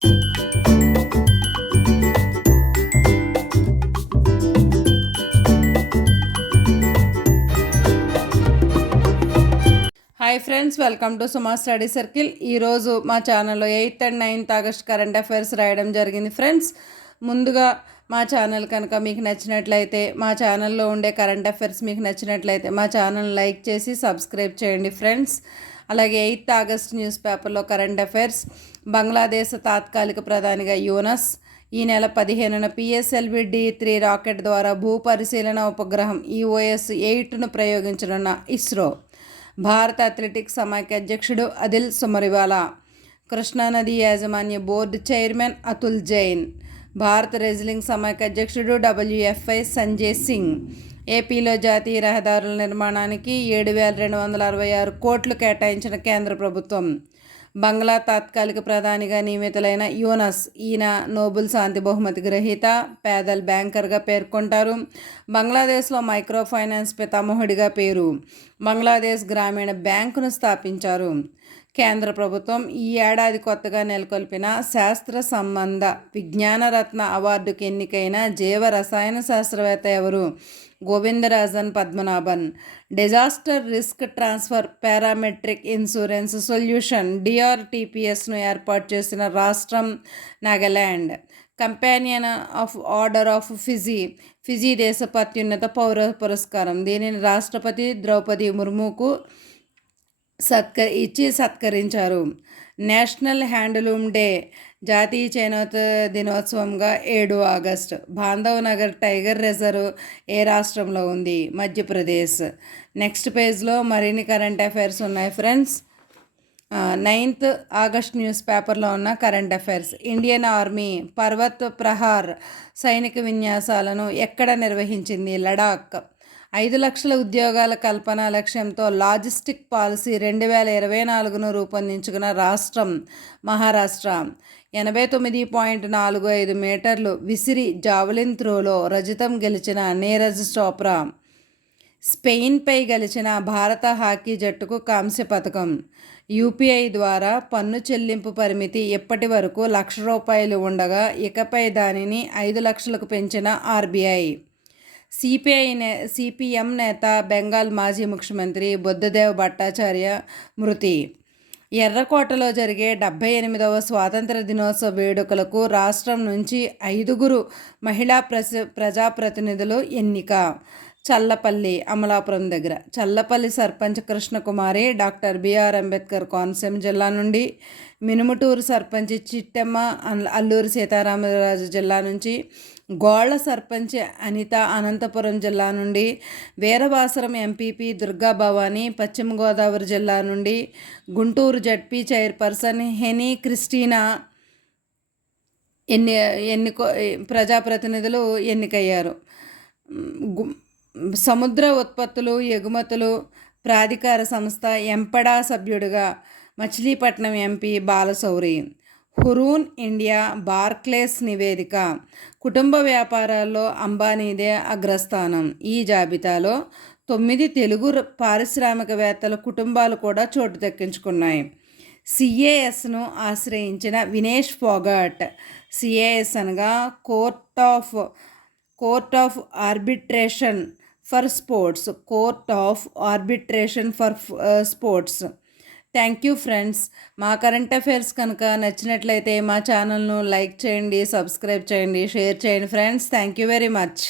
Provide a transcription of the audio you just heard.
Hi friends welcome to Suma study circle ఈరోజు మా ఛానల్లో eighth and ninth August current affairs రాయడం జరిగింది ఫ్రెండ్స్ ముందుగా మా ఛానల్ కనుక మీకు నచ్చినట్లయితే మా ఛానల్లో ఉండే కరెంట్ అఫైర్స్ మీకు నచ్చినట్లయితే మా ఛానల్ లైక్ చేసి సబ్స్క్రైబ్ చేయండి ఫ్రెండ్స్. అలాగే ఎయిత్ ఆగస్ట్ న్యూస్ పేపర్లో కరెంట్ అఫైర్స్. బంగ్లాదేశ్ తాత్కాలిక ప్రధానిగా యూనస్. ఈ నెల పదిహేనున పిఎస్ఎల్వి డి త్రీ రాకెట్ ద్వారా భూ పరిశీలన ఉపగ్రహం ఈఓఎస్ ఎయిట్ను ప్రయోగించనున్న ఇస్రో. భారత అథ్లెటిక్స్ సమాఖ్య అధ్యక్షుడు అదిల్ సుమరివాలా. కృష్ణానది యాజమాన్య బోర్డు చైర్మన్ అతుల్ జైన్. భారత రెజ్లింగ్ సమాఖ్య అధ్యక్షుడు డబ్ల్యూఎఫ్ఐ సంజయ్ సింగ్. ఏపీలో జాతీయ రహదారుల నిర్మాణానికి ఏడు వేల రెండు వందల అరవై ఆరు కోట్లు కేటాయించిన కేంద్ర ప్రభుత్వం. బంగ్లా తాత్కాలిక ప్రధానిగా నియమితులైన యూనస్ ఈయన నోబుల్ శాంతి బహుమతి గ్రహీత పేదల్ బ్యాంకర్గా పేర్కొంటారు. బంగ్లాదేశ్లో మైక్రో ఫైనాన్స్ పితామహుడిగా పేరు. బంగ్లాదేశ్ గ్రామీణ బ్యాంకును స్థాపించారు. కేంద్ర ప్రభుత్వం ఈ ఏడాది కొత్తగా నెలకొల్పిన శాస్త్ర సంబంధ విజ్ఞానరత్న అవార్డుకి ఎన్నికైన జీవ రసాయన శాస్త్రవేత్త ఎవరు? Govindarajan Padmanabhan. Disaster risk transfer parametric insurance solution డిఆర్టీపీఎస్ను ఏర్పాటు చేసిన రాష్ట్రం Nagaland companion of order of Fiji Fiji దేశ అత్యున్నత పౌర పురస్కారం. దీనిని రాష్ట్రపతి ద్రౌపది ముర్ముకు సత్క ఇచ్చి సత్కరించారు. నేషనల్ హ్యాండ్లూమ్ డే జాతీయ చేనేత దినోత్సవంగా ఏడు August Bandhav Nagar tiger reserve ఏ రాష్ట్రంలో ఉంది? మధ్యప్రదేశ్. నెక్స్ట్ పేజ్లో మరిన్ని కరెంట్ అఫైర్స్ ఉన్నాయి ఫ్రెండ్స్. నైన్త్ ఆగస్ట్ న్యూస్ పేపర్లో ఉన్న current affairs. Indian army Parvat Prahar సైనిక విన్యాసాలను ఎక్కడ నిర్వహించింది? లడాక్. ఐదు లక్షల ఉద్యోగాల కల్పన లక్ష్యంతో లాజిస్టిక్ పాలసీ రెండు వేల ఇరవై నాలుగును రూపొందించుకున్న రాష్ట్రం మహారాష్ట్ర. ఎనభై తొమ్మిది పాయింట్ నాలుగు ఐదు మీటర్లు విసిరి జావలిన్ త్రోలో రజతం గెలిచిన నీరజ్ చోప్రా. స్పెయిన్పై గెలిచిన భారత హాకీ జట్టుకు కాంస్య పథకం. యూపీఐ ద్వారా పన్ను చెల్లింపు పరిమితి ఇప్పటి వరకు లక్ష రూపాయలు ఉండగా ఇకపై దానిని ఐదు లక్షలకు పెంచిన ఆర్బీఐ. సిపిఐ నే సిపిఎం నేత బెంగాల్ మాజీ ముఖ్యమంత్రి బుద్ధదేవ్ భట్టాచార్య మృతి. ఎర్రకోటలో జరిగే డెబ్బై ఎనిమిదవ స్వాతంత్ర దినోత్సవ వేడుకలకు రాష్ట్రం నుంచి ఐదుగురు మహిళా ప్రజ ప్రజాప్రతినిధులు ఎన్నిక. చల్లపల్లి అమలాపురం దగ్గర. చల్లపల్లి సర్పంచ్ కృష్ణకుమారి డాక్టర్ బిఆర్ అంబేద్కర్ కోనసీమ జిల్లా నుండి మినుముటూరు సర్పంచ్ చిట్టమ్మ అల్లూరి సీతారామరాజు జిల్లా నుంచి గోళ్ళ సర్పంచ్ అనిత అనంతపురం జిల్లా నుండి వీరవాసరం ఎంపీపీ దుర్గా భవానీ పశ్చిమ గోదావరి జిల్లా నుండి గుంటూరు జడ్పీ చైర్పర్సన్ హెనీ క్రిస్టీనా ఎన్ని ఎన్నికో ప్రజాప్రతినిధులు ఎన్నికయ్యారు. సముద్ర ఉత్పత్తులు ఎగుమతులు ప్రాధికార సంస్థ ఎంపడా సభ్యుడిగా Machilipatnam MP Balashowry Hurun India Barclays నివేదిక. కుటుంబ వ్యాపారాల్లో అంబానీదే అగ్రస్థానం. ఈ జాబితాలో తొమ్మిది తెలుగు పారిశ్రామికవేత్తల కుటుంబాలు కూడా చోటు దక్కించుకున్నాయి. సిఏఎస్ను ఆశ్రయించిన వినేష్ ఫోగాట్ సిఏఎస్ అనగా court of court of arbitration for sports. Court of arbitration for sports. Thank you friends. మా కరెంట్ అఫైర్స్ కనుక నచ్చినట్లయితే మా ఛానల్ను లైక్ చేయండి సబ్స్క్రైబ్ చేయండి షేర్ చేయండి friends. Thank you very much.